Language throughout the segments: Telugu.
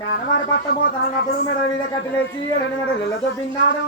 మేనవారి పట్టబోతున్నప్పుడు మెడ మీద కట్టిలేసి ఎడని మెడలతో తిన్నాడు.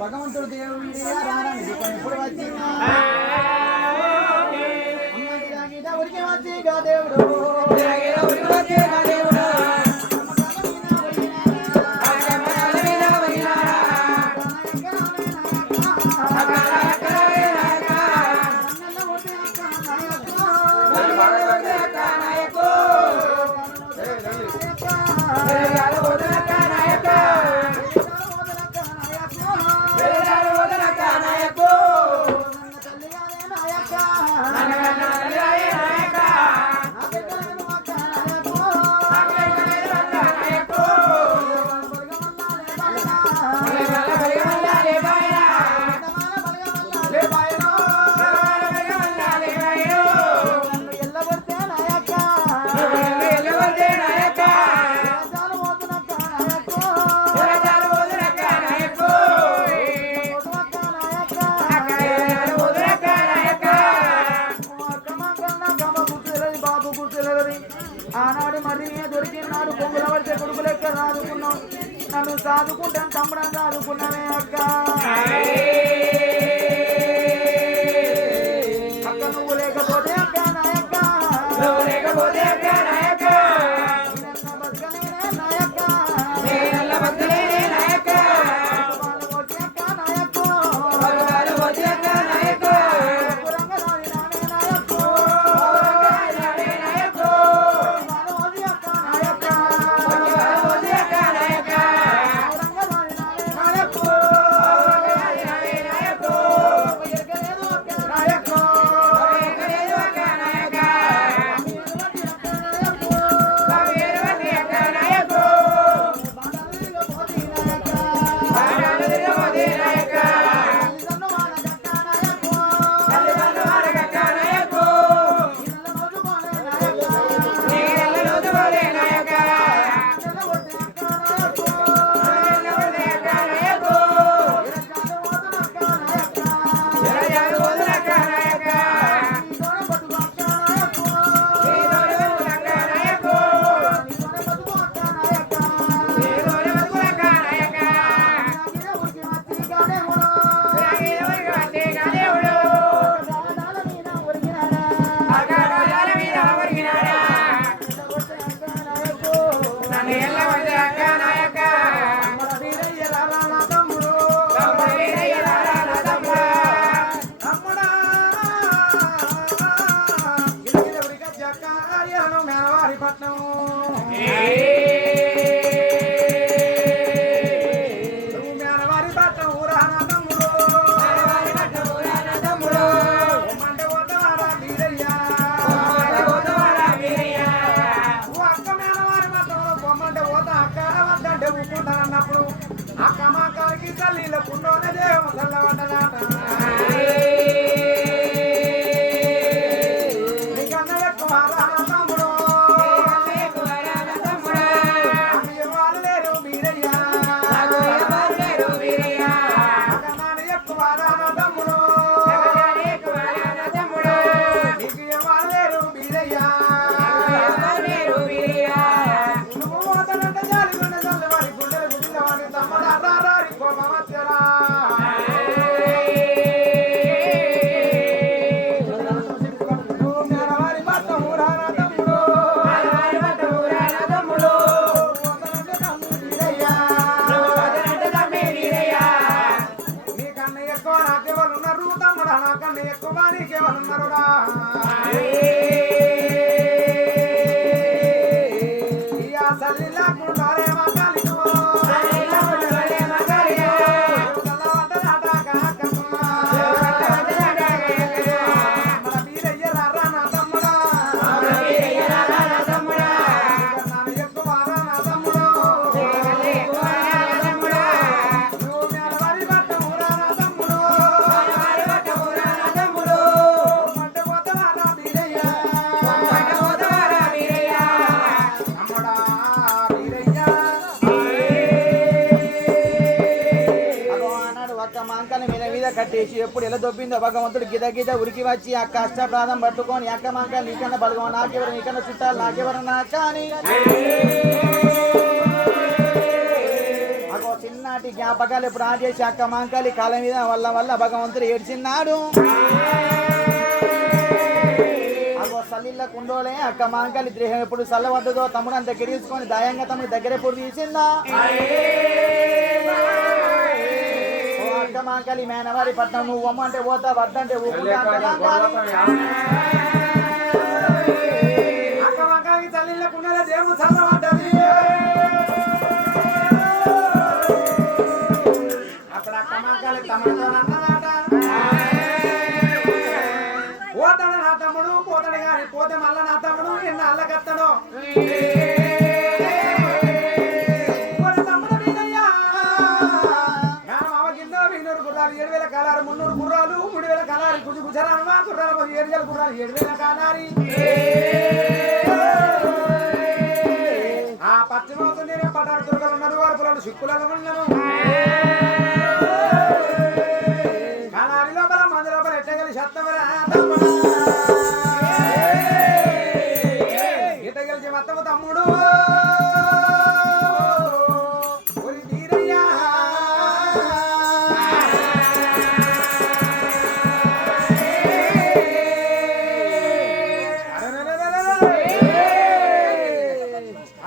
భగవంతుడు దేవుడు ఎప్పుడు వచ్చిందా ఉరికి వచ్చి దేవుడు ఆనాడు మరి దొరికినాడు పొంగుల పడితే కొడుకు లెక్క సాదుకున్నాం. నన్ను సాదుకుంటాను తమ్ముడని సాదుకున్నామే అక్క. అక్క నువ్వు లేకపోతే అక్క నాయక్క, నువ్వు లేకపోతే అక్క నాయక్క, నాయక్క కట్టేసి ఎప్పుడు ఎలా దొబ్బిందో భగవంతుడు గిద గిద ఉరికి వచ్చి ఆ కష్టప్రాదం పట్టుకొని అక్క మంక నీకన్నా బలగం నాకెవరు నీకన్నా చుట్టాలు నాకెవరు కానీ అగో చిన్నటి జ్ఞాపకాలు ఎప్పుడు ఆన్ చేసి అక్క మంకాలి కాలం మీద వల్ల భగవంతుడు ఏడ్చిన్నాడు. అగో సల్లిళ్ళ కుండోలే అక్క మాంకాలి దేహం ఎప్పుడు చల్లబడ్డదో తమ్ముడు అంత గిరిసుకొని దాయంగా తమ్ముడు దగ్గర ఎప్పుడు తీసిందా అక్క మాంకాలి మేనవారి పట్నం నువ్వు అమ్మంటే పోతా వద్దంటే అక్క మాంకాలి సల్లిళ్ళ కుండోలే దేహం చల్లబడ్డది. అప్పుడు అక్క మాంకాలి తమ్ముడు అన్నమాట పోతాడు నా తమ్ముడు పోతాడు కానీ పోతే మళ్ళా నా తమ్ముడు ఎన్న అల్లగత్తడు తమ్ముడు వీరయ్యా కింద 200 గుర్రాలు 7,000 కాలారు 300 గుర్రాలు 3,000 కాలారి గుజరాను గుర్రాలు 7,000 గుర్రాలు 7,000 కాలారి ఆ పశ్చిమవుతుంది నేనే పటారు దుర్గలు ఉన్నారు వారు సిక్కులలో ఉన్నాను కాలారి లోపల మంది లోపల ఎట్లా కలిసి సత్తమరా మత్తము తమ్ముడు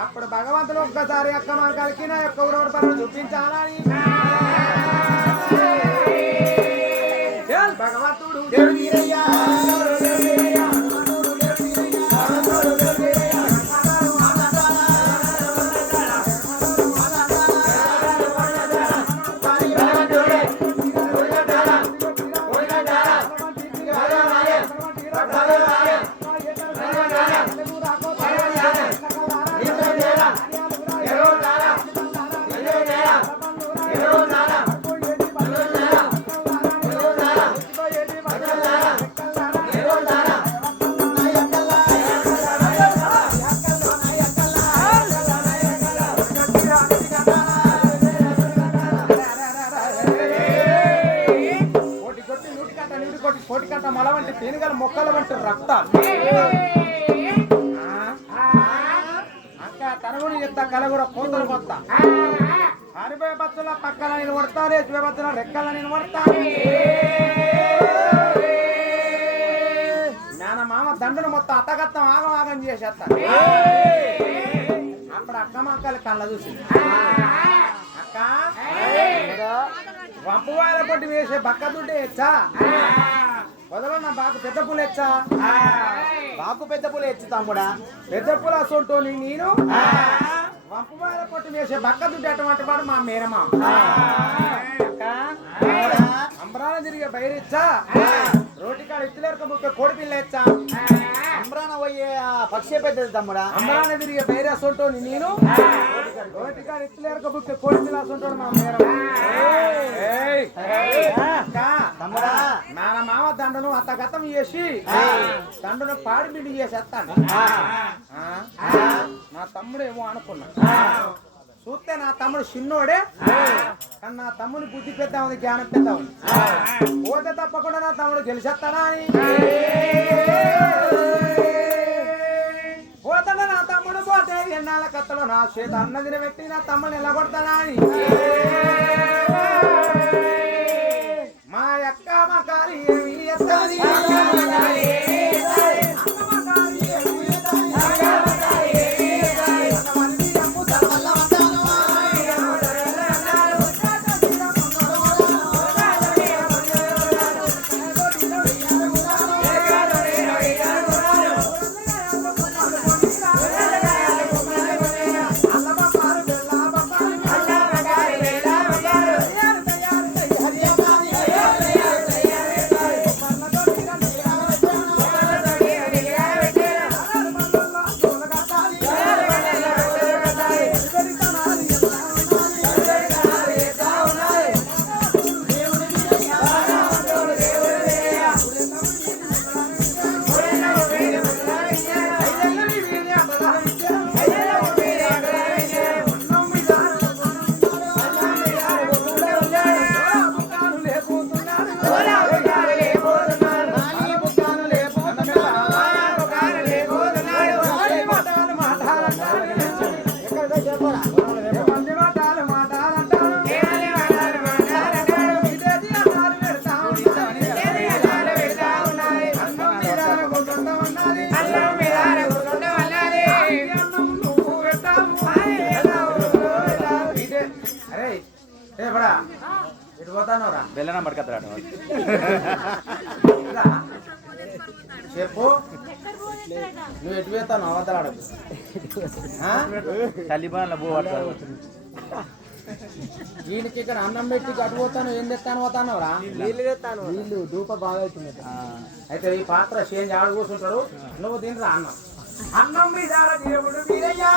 అప్పుడు భగవంతుడు ఒక్కసారి అక్క మంకాలకి నా యొక్క ఊరవడి పనులు చూపించాలని భగవంతుడు మల వంటి తేనెగల మొక్కల వంటి రక్తాలు అక్క తరుగుని ఎత్త కలగుర కోతలు కొత్త అరిపై బత్తుల పక్కల నేను కొడతాను ఎత్తుపై బత్తుల రెక్కల నేను కొడతాను నాన్న మామ దండును మొత్తం అత్తగత్తం ఆగం చేసేస్తాను. అప్పుడు అక్క మక్కలు కళ్ళ చూసి అక్క వంపువాయల పొట్టి వేసే బక్క దుడ్డే ఎచ్చా వదల నా బాకు పెద్ద పూలు ఎచ్చా బాకు పెద్ద పూలు ఎచ్చు తమ్ముడా పెద్ద పూల సొంటోని నేను వంపువాయల పొట్టి వేసే బక్క దుడ్డు అటువంటి వాడు మా మేనమా అంబరాన తిరిగే బయరిచ్చా రోటికాడ ఇత్తులేరుక ముక్క కోడి పిల్ల ఎచ్చా అంబరాన పోయే పక్షే పెద్దది తమ్ముడా అంబరాన తిరిగే బైరే సొంటోని నేను రోటికాడ ఇత్తులేరుక ముక్క కోడి పిల్ల సొంటోడు మా మేనమా తమ్ముడా నాన్న మామ దండను అత్త గతం చేసి దండను పాడి బిడ్డి చేసేస్తాను. నా తమ్ముడు ఏమో అనుకున్నా చూస్తే నా తమ్ముడు చిన్నోడే కానీ నా తమ్ముని బుద్ధి పెద్ద ఉంది జ్ఞానం పెద్ద ఉంది పోతే తప్పకుండా నా తమ్ముడు గెలిచేస్తాడా అని పోతాడా నా తమ్ముడు పోతే ఎన్నాళ్ళ కత్తలో నా చేత అన్నదిని పెట్టి నా తమ్ముడు ఎలా కొడతాడా అని మా అక్క మా కాలి ఏ బడా ఇటు పోతానవరా బెల్లన పడకత్తరాడు చెప్పు నువ్వు ఎటు పోతాను అవతలాడు తల్లిబాన్ల పోవట్లేదు వీడికి ఇక్కడ అన్నం పెట్టి అటు పోతాను ఏం తెస్తాను పోతానవరా నీళ్ళు ధూప బాగా అవుతుంది అయితే ఈ పాత్ర చేంజ్ ఆడు కూర్చుంటాడు నువ్వు తినరా అన్నం అన్నం మీద దేవుడు వీరయ్యా